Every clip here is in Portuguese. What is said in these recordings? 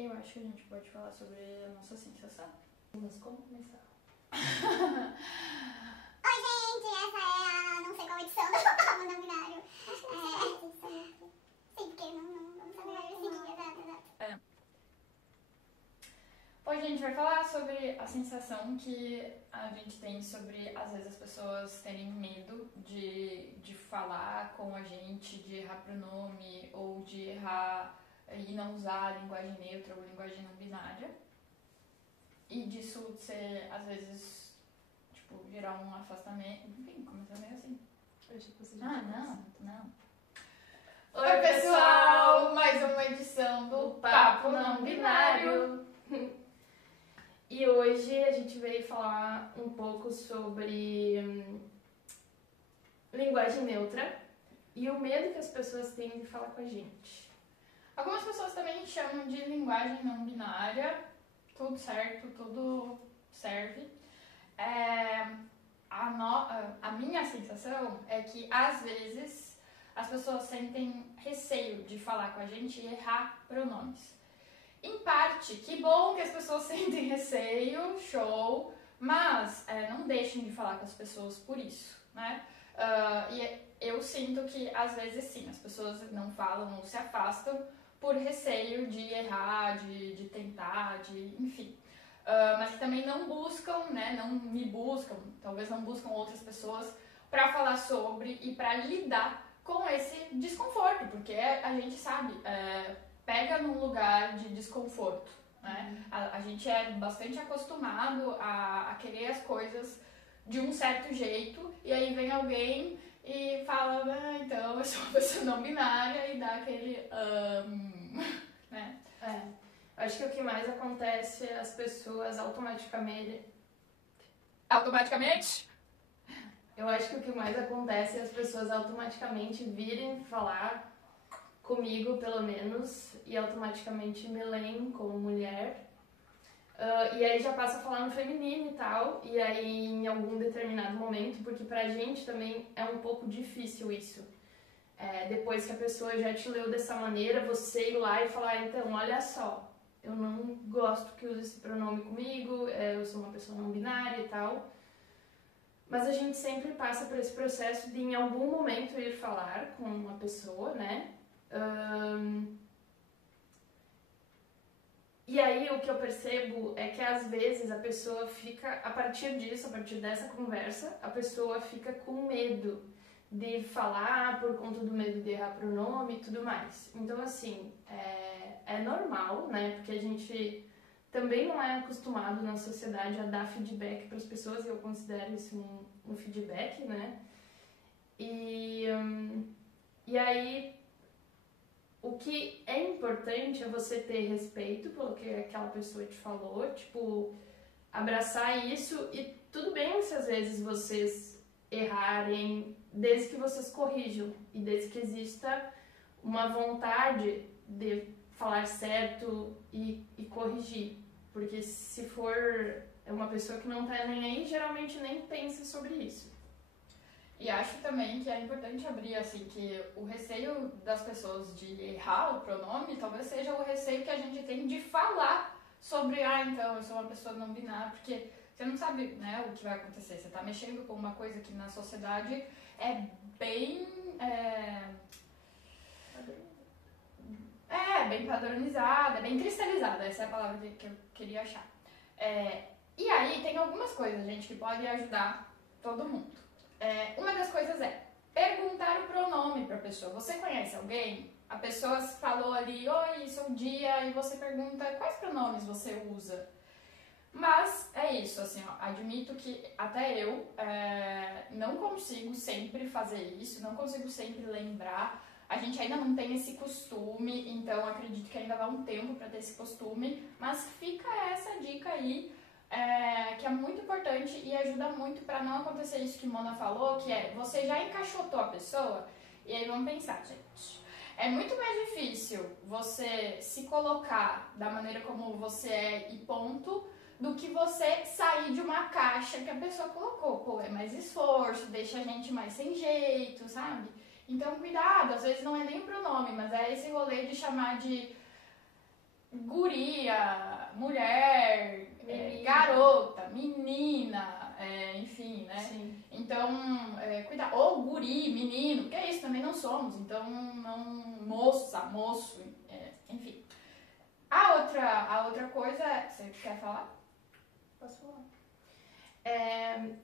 Eu acho que a gente pode falar sobre a nossa sensação. Mas como começar? Oi, gente, essa é a não sei qual edição do Papo Não Binário. Sim, porque não sabe seguir, exato. Hoje a gente vai falar sobre a sensação que a gente tem sobre, às vezes, as pessoas terem medo de falar com a gente, de errar pronome ou de errar e não usar a linguagem neutra ou linguagem não binária. E disso ser, às vezes, tipo, gerar um afastamento. Enfim, começar meio assim. Eu achei que você já não. Oi, pessoal! Mais uma edição do Papo Não Binário. E hoje a gente veio falar um pouco sobre linguagem neutra e o medo que as pessoas têm de falar com a gente. Algumas pessoas também chamam de linguagem não binária. Tudo certo, tudo serve. A minha sensação é que, às vezes, as pessoas sentem receio de falar com a gente e errar pronomes. Em parte, que bom que as pessoas sentem receio, show, mas não deixem de falar com as pessoas por isso, né? E eu sinto que, às vezes, sim, as pessoas não falam ou se afastam por receio de errar, de tentar, enfim. Mas que também não buscam, né, não me buscam, talvez não buscam outras pessoas para falar sobre e para lidar com esse desconforto, porque a gente sabe, pega num lugar de desconforto, né? A gente é bastante acostumado a querer as coisas de um certo jeito e aí vem alguém e fala, então eu sou uma pessoa não binária e dá aquele né? Acho que o que mais acontece é as pessoas automaticamente. Eu acho que o que mais acontece é as pessoas automaticamente virem falar comigo, pelo menos, e automaticamente me leem como mulher. E aí já passa a falar no feminino e tal, e aí em algum determinado momento, porque pra gente também é um pouco difícil isso. Depois que a pessoa já te leu dessa maneira, você ir lá e falar, então, olha só, eu não gosto que use esse pronome comigo, eu sou uma pessoa não binária e tal. Mas a gente sempre passa por esse processo de em algum momento ir falar com uma pessoa, né? E aí o que eu percebo é que às vezes a pessoa fica, a partir disso, a partir dessa conversa, a pessoa fica com medo de falar por conta do medo de errar pronome e tudo mais. Então, assim, é normal, né? Porque a gente também não é acostumado na sociedade a dar feedback para as pessoas, e eu considero isso um feedback, né? E aí, o que é importante é você ter respeito pelo que aquela pessoa te falou, tipo, abraçar isso, e tudo bem se às vezes vocês errarem, desde que vocês corrijam e desde que exista uma vontade de falar certo e corrigir, porque se for uma pessoa que não tá nem aí, geralmente nem pensa sobre isso. E acho também que é importante abrir, assim, que o receio das pessoas de errar o pronome talvez seja o receio que a gente tem de falar sobre, então, eu sou uma pessoa não binária, porque você não sabe, né, o que vai acontecer. Você tá mexendo com uma coisa que na sociedade é bem... bem padronizada, bem cristalizada, essa é a palavra que eu queria achar. E aí tem algumas coisas, gente, que podem ajudar todo mundo. Uma das coisas é perguntar o pronome para a pessoa. Você conhece alguém? A pessoa falou ali, oi, sou Dia, e você pergunta quais pronomes você usa. Mas é isso, assim, ó, admito que até eu não consigo sempre fazer isso, não consigo sempre lembrar. A gente ainda não tem esse costume, então acredito que ainda vai um tempo para ter esse costume, mas fica essa dica aí, que é muito importante e ajuda muito para não acontecer isso que Mona falou, que você já encaixotou a pessoa, e aí vamos pensar, gente. É muito mais difícil você se colocar da maneira como você é e ponto, do que você sair de uma caixa que a pessoa colocou. Pô, é mais esforço, deixa a gente mais sem jeito, sabe? Então, cuidado, às vezes não é nem o pronome, mas é esse rolê de chamar de guria, mulher, garota, menina, enfim, né? Sim. Então, cuidado. Ou guri, menino, porque é isso, também não somos. Então, não moça, moço, enfim. A outra coisa, você quer falar? Posso falar?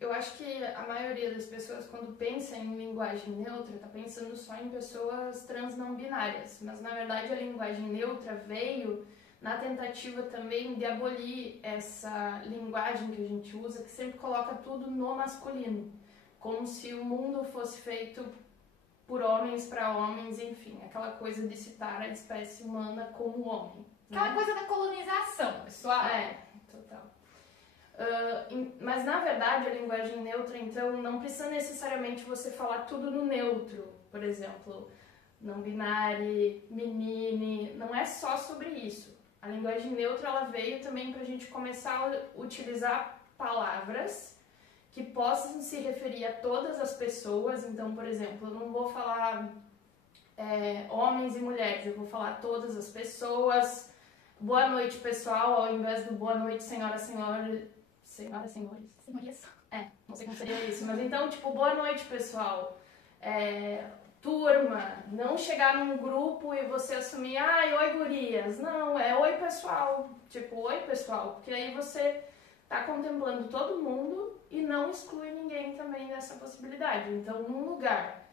Eu acho que a maioria das pessoas, quando pensa em linguagem neutra, está pensando só em pessoas trans não binárias. Mas, na verdade, a linguagem neutra veio na tentativa também de abolir essa linguagem que a gente usa, que sempre coloca tudo no masculino. Como se o mundo fosse feito por homens para homens, enfim. Aquela coisa de citar a espécie humana como homem. Aquela coisa da colonização, pessoal. Total. Mas na verdade a linguagem neutra, então, não precisa necessariamente você falar tudo no neutro. Por exemplo, não binário, menine, não é só sobre isso. A linguagem neutra ela veio também para a gente começar a utilizar palavras que possam se referir a todas as pessoas. Então, por exemplo, eu não vou falar homens e mulheres, eu vou falar todas as pessoas. Boa noite, pessoal, ao invés do boa noite, senhoras, senhores. Senhorias. Não sei como seria isso, mas então, tipo, boa noite, pessoal. Turma, não chegar num grupo e você assumir, oi, gurias. Não, oi, pessoal. Tipo, oi, pessoal, porque aí você tá contemplando todo mundo e não exclui ninguém também dessa possibilidade. Então, num lugar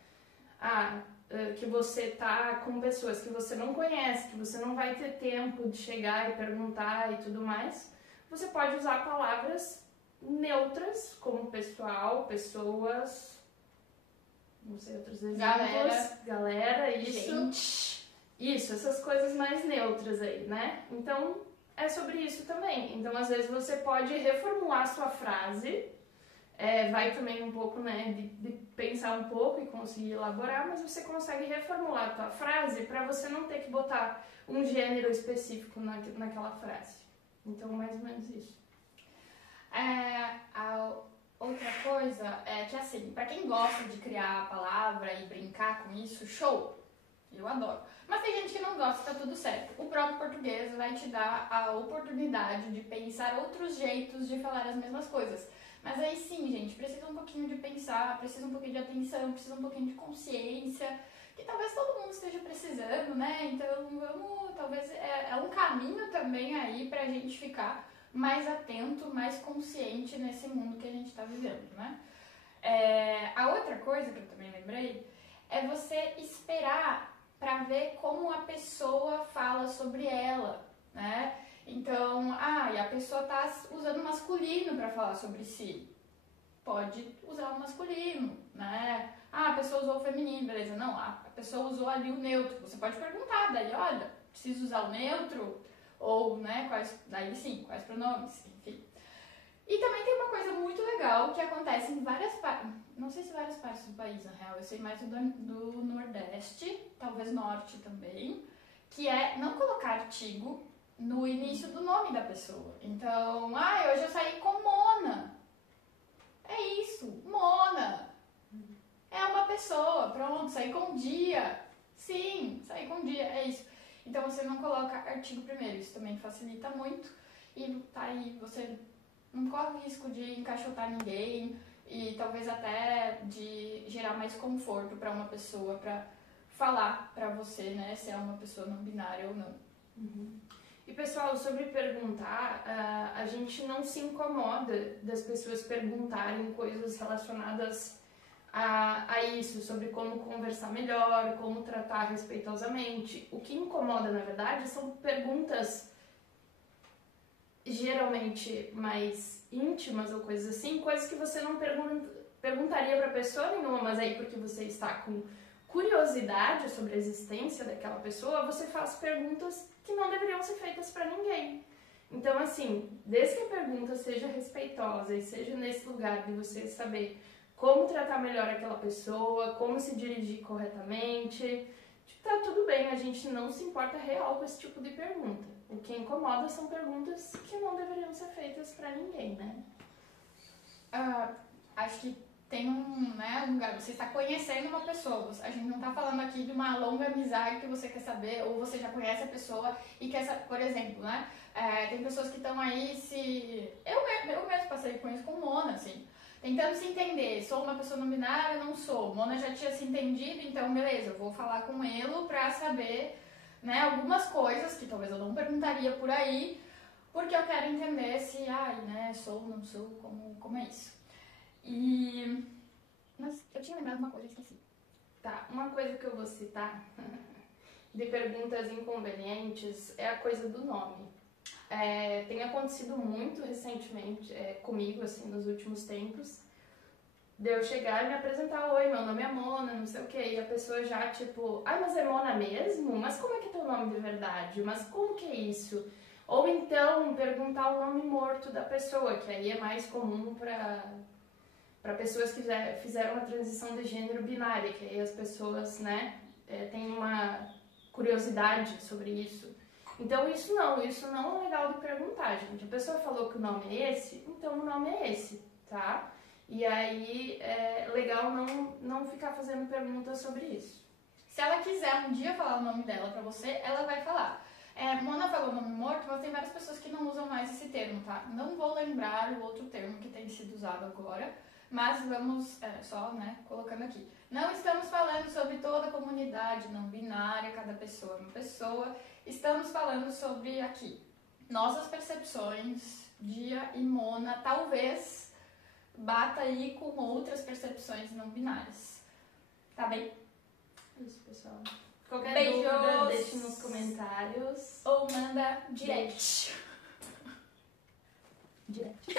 que você tá com pessoas que você não conhece, que você não vai ter tempo de chegar e perguntar e tudo mais, você pode usar palavras neutras, como pessoal, pessoas, não sei outros exemplos. Galera, isso. Gente. Isso, essas coisas mais neutras aí, né? Então, é sobre isso também. Então, às vezes, você pode reformular sua frase, vai também um pouco, né, de pensar um pouco e conseguir elaborar, mas você consegue reformular a tua frase para você não ter que botar um gênero específico naquela frase. Então, mais ou menos isso. A outra coisa é que, assim, pra quem gosta de criar a palavra e brincar com isso, show! Eu adoro. Mas tem gente que não gosta, tá tudo certo. O próprio português vai te dar a oportunidade de pensar outros jeitos de falar as mesmas coisas. Mas aí sim, gente, precisa um pouquinho de pensar, precisa um pouquinho de atenção, precisa um pouquinho de consciência, que talvez todo mundo esteja precisando, né? Então, talvez é um caminho também aí pra gente ficar mais atento, mais consciente nesse mundo que a gente tá vivendo, né? A outra coisa que eu também lembrei é você esperar pra ver como a pessoa fala sobre ela, né? Então, e a pessoa tá usando masculino pra falar sobre si. Pode usar o masculino, né? A pessoa usou o feminino, beleza. Não, a pessoa usou ali o neutro. Você pode perguntar, daí, olha, preciso usar o neutro? Ou, né, daí sim, quais pronomes, enfim. E também tem uma coisa muito legal que acontece em várias partes, não sei se várias partes do país, na real, eu sei mais do Nordeste, talvez Norte também, que é não colocar artigo no início do nome da pessoa. Então, hoje eu saí com Mona. É isso, Mona. É uma pessoa, pronto, saí com dia. Sim, saí com dia, é isso. Então você não coloca artigo primeiro, isso também facilita muito. E tá aí, você não corre o risco de encaixotar ninguém e talvez até de gerar mais conforto para uma pessoa para falar para você, né, se é uma pessoa não binária ou não. Uhum. E pessoal, sobre perguntar, a gente não se incomoda das pessoas perguntarem coisas relacionadas a isso, sobre como conversar melhor, como tratar respeitosamente. O que incomoda, na verdade, são perguntas geralmente mais íntimas ou coisas assim, coisas que você não perguntaria para pessoa nenhuma, mas aí porque você está com curiosidade sobre a existência daquela pessoa, você faz perguntas que não deveriam ser feitas para ninguém. Então, assim, desde que a pergunta seja respeitosa e seja nesse lugar de você saber como tratar melhor aquela pessoa, como se dirigir corretamente, tá tudo bem, a gente não se importa real com esse tipo de pergunta. O que incomoda são perguntas que não deveriam ser feitas para ninguém, né? Acho que tem um lugar, você está conhecendo uma pessoa, a gente não está falando aqui de uma longa amizade que você quer saber, ou você já conhece a pessoa e quer saber, por exemplo, né? Tem pessoas que estão aí eu mesmo passei com isso com Mona, assim, tentando se entender, sou uma pessoa não binária, não sou, Mona já tinha se entendido, então beleza, eu vou falar com ele pra saber, né, algumas coisas que talvez eu não perguntaria por aí, porque eu quero entender se, né, sou, não sou, como é isso. Mas eu tinha lembrado uma coisa e esqueci. Tá, uma coisa que eu vou citar de perguntas inconvenientes é a coisa do nome. Tem acontecido muito recentemente comigo, assim, nos últimos tempos, de eu chegar e me apresentar, oi, meu nome é Mona, não sei o que, e a pessoa já, tipo, mas é Mona mesmo? Mas como é que é teu nome de verdade? Mas como que é isso? Ou então, perguntar o nome morto da pessoa, que aí é mais comum para pessoas que fizeram uma transição de gênero binária, que aí as pessoas, né, têm uma curiosidade sobre isso. Então isso não é legal de perguntar, gente. A pessoa falou que o nome é esse, então o nome é esse, tá? E aí é legal não ficar fazendo perguntas sobre isso. Se ela quiser um dia falar o nome dela pra você, ela vai falar. Mona falou nome morto, mas tem várias pessoas que não usam mais esse termo, tá? Não vou lembrar o outro termo que tem sido usado agora, mas vamos, só, né, colocando aqui. Não estamos falando sobre toda a comunidade não binária, cada pessoa é uma pessoa. Estamos falando sobre aqui, nossas percepções, Dia e Mona, talvez bata aí com outras percepções não binárias. Tá bem? Isso, pessoal. Qualquer Beijos. dúvida, deixe nos comentários. Ou manda direct. Direct.